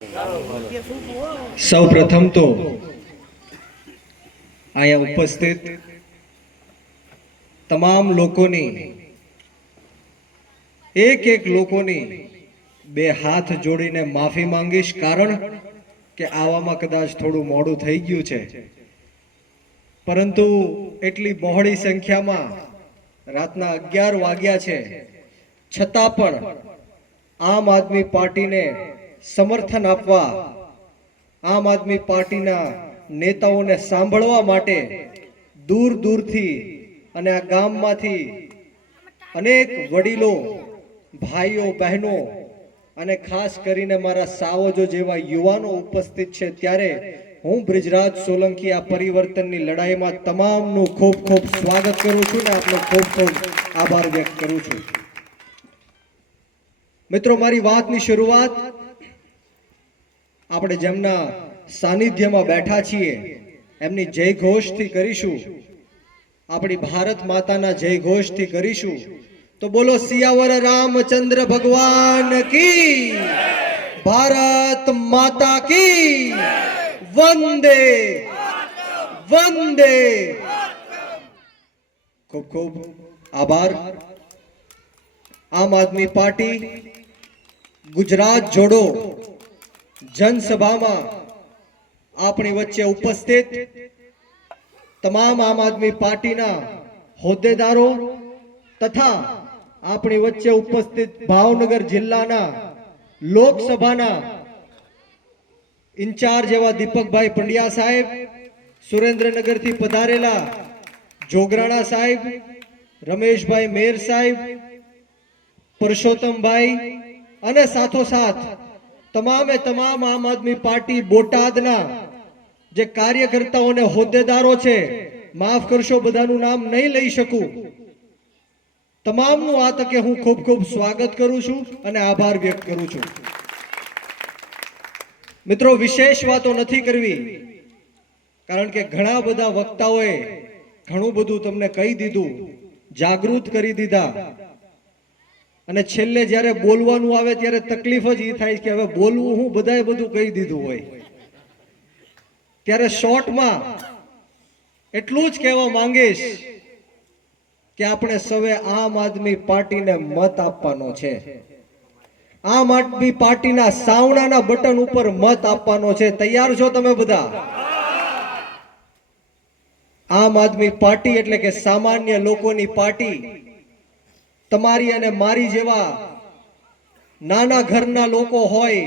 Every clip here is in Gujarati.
સૌ પ્રથમ તો અહીંયા ઉપસ્થિત તમામ લોકોની એક લોકોની બે હાથ જોડીને માફી માંગીશ, કારણ કે આવામાં કદાચ થોડું મોડું થઈ ગયું છે, પરંતુ એટલી બહોળી સંખ્યામાં રાતના 11 વાગ્યા છે છતાં પણ આમ આદમી પાર્ટીને સમર્થન આપવા, આમ આદમી પાર્ટીના નેતાઓને સાંભળવા માટે દૂર દૂરથી અને આ ગામમાંથી અનેક વડીલો, ભાઈઓ, બહેનો અને ખાસ કરીને મારા સાવજો જેવા યુવાનો ઉપસ્થિત છે, ત્યારે હું બ્રિજરાજ સોલંકી આ પરિવર્તનની લડાઈમાં તમામનું ખૂબ ખૂબ સ્વાગત કરું છું ને આપનો ખૂબ ખૂબ આભાર વ્યક્ત કરું છું. મિત્રો, મારી વાતની શરૂઆત આપણે જેમના સાનિધ્યમાં બેઠા છીએ એમની જય ઘોષથી કરીશું. આપણી ભારત માતાના જય ઘોષથી કરીશું. તો બોલો સિયાવર રામચંદ્ર ભગવાન કી, ભારત માતા કી, વંદે વંદે. ખૂબ ખૂબ આભાર. આમ આદમી પાર્ટી ગુજરાત જોડો જનસભામાં આપણી વચ્ચે ઉપસ્થિત તમામ આમ આદમી પાર્ટીના હોદ્દેદારો તથા આપણી વચ્ચે ઉપસ્થિત ભાવનગર જિલ્લાના લોકસભાના ઇન્ચાર્જ એવા દીપકભાઈ પંડ્યા સાહેબ, સુરેન્દ્રનગરથી પધારેલા જોગરાણા સાહેબ, રમેશભાઈ મેર સાહેબ, પુરુષોત્તમભાઈ અને સાથોસાથ તમામે તમામ આમ આદમી પાર્ટી બોટાદના જે કાર્યકર્તાઓ અને હોદ્દેદારો છે, માફ કરશો બધાનું નામ નહીં લઈ શકું, તમામનું આ તકે હું ખૂબ ખૂબ સ્વાગત કરું છું અને આભાર વ્યક્ત કરું છું. મિત્રો, વિશેષ વાતો નથી કરવી, કારણ કે ઘણા બધા વક્તાઓએ ઘણું બધું તમને કહી દીધું, જાગૃત કરી દીધા, અને છેલ્લે જ્યારે બોલવાનું આવે ત્યારે તકલીફ જ એ થાય કે હવે બોલવું હું, બધાએ બધું કહી દીધું હોય, ત્યારે શોર્ટમાં એટલું જ કહેવા માંગીશ કે આપણે સૌએ આમ આદમી પાર્ટીને મત આપવાનો છે. આમ આદમી પાર્ટીના સાવણાના બટન ઉપર મત આપવાનો છે. તૈયાર છો તમે બધા? આમ આદમી પાર્ટી એટલે કે સામાન્ય લોકોની પાર્ટી. તમારી અને મારી જેવા નાના ઘરના લોકો હોય,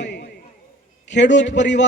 ખેડૂત પરિવાર